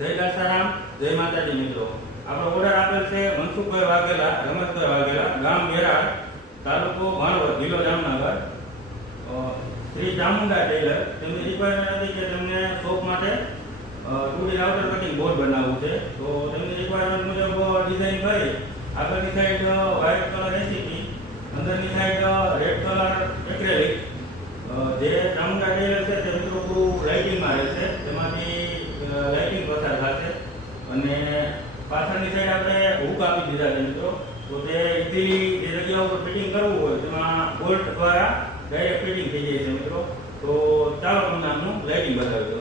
જય કાસારામ, જય માતાજી મિત્રો. આપણો ઓર્ડર આપેલ છે મનસુખભાઈ વાઘેલા, રમેશભાઈ વાઘેલા, ગામ વેરાળ, તાલુકો ભાણવડ, જિલ્લો જામનગર. શ્રી ચામુંડા ટેલર. તેમની રિક્વાયરમેન્ટ હતી કે તેમને શોપ માટે 2D રાઉટર કટિંગ બોર્ડ બનાવવું છે. તો તેમની રિક્વાયરમેન્ટ મુજબ ડિઝાઇન કરી આગળની સાઈડ વ્હાઇટ કલર એસીટી, અંદરની સાઈડ રેડ કલર એક્રેલિક. જે ચામુંડા ટેલર છે તે મિત્રો પૂરું લાઇટિંગમાં રહેશે, તેમાંથી લાઇટિંગ પસાર થશે અને પાછળની સાઈડ આપણે હુક આપી દીધા છે મિત્રો. તો તે ઇઝીલી જે જગ્યા ઉપર ફિટિંગ કરવું હોય તેમાં બોલ્ટ દ્વારા ડાયરેક્ટ ફિટિંગ થઈ જાય છે મિત્રો. તો ચાલો તમને આમનું લાઇટિંગ બતાવી દો.